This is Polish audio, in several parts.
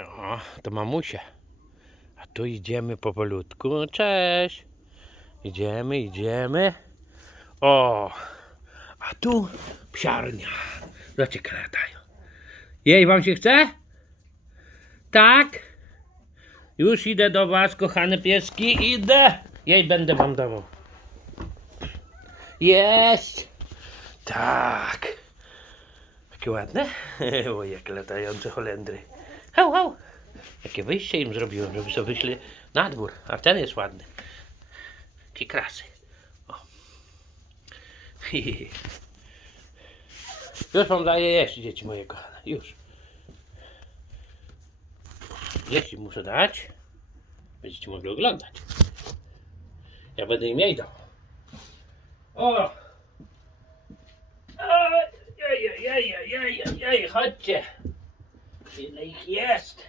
O, to mamusia. A tu idziemy powolutku. Cześć. Idziemy, idziemy. O, a tu psiarnia. Zobaczcie, jak latają. Jej, wam się chce? Tak? Już idę do was, kochane pieski. Idę. Jej, będę wam dawał. Jest. Tak. Jakie ładne. O, jakie latające Holendry. Hał, hał. Jakie wyjście im zrobiłem, żeby sobie wyszli na dwór. A ten jest ładny. Jakie krasy. O. Już wam daję jeść, dzieci moje kochane. Już. Jeść im muszę dać. Będziecie mogli oglądać. Ja będę im jej dał. O! Ej, ej, ej, ej, ej, ej, chodźcie. Ile ich jest?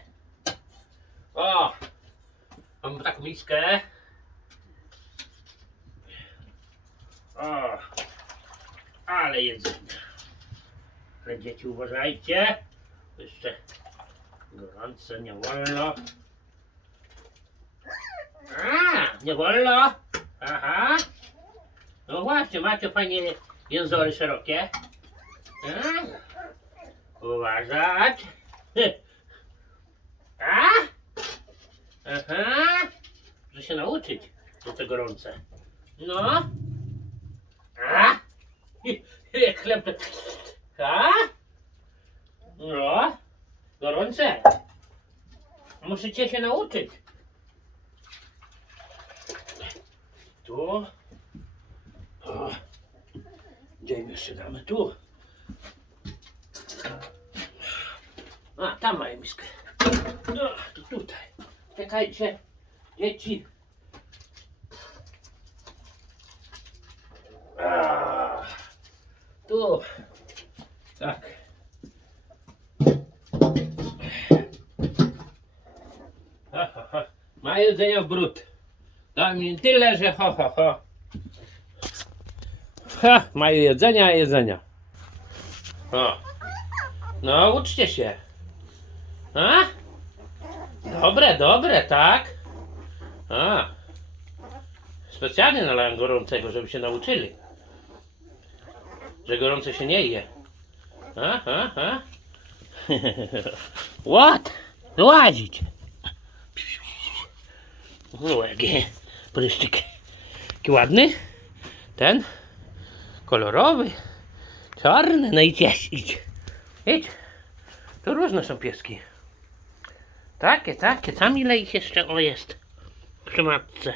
O! Mam taką miskę. O! Ale jedzenie. Ale dzieci uważajcie. Jeszcze gorące, nie wolno. A, nie wolno. Aha. No właśnie, macie fajnie jęzory szerokie. A? Uważać. A? Aha. Muszę się nauczyć. To te gorące. No. A? Chleb. A? No. Gorące. Musicie się nauczyć. Tu. O. Gdzie jeszcze damy? Tu. A, tam mają miskę. No, to tutaj. Czekajcie, dzieci. A, tu. Tak. Ha, ha, ha. Ma jedzenia brud. Dam im tyle, że ho, ho, ho. Ha, mają jedzenia, jedzenia. O. No, uczcie się. A? Dobre, dobre, tak? A. Specjalnie nalałem gorącego, żeby się nauczyli. Że gorące się nie je. A, a, a. What? Łazić. No, jaki pryszczyk. Ładny. Ten. Kolorowy. Czarny. No idź, idź, idź. Tu różne są pieski. Takie, takie. Tam ile ich jeszcze o jest. Przy matce.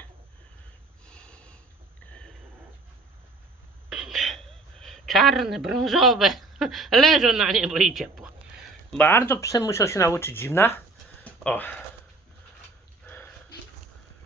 Czarne, brązowe. Leżą na niebo i ciepło. Bardzo psy muszą się nauczyć zimna. O.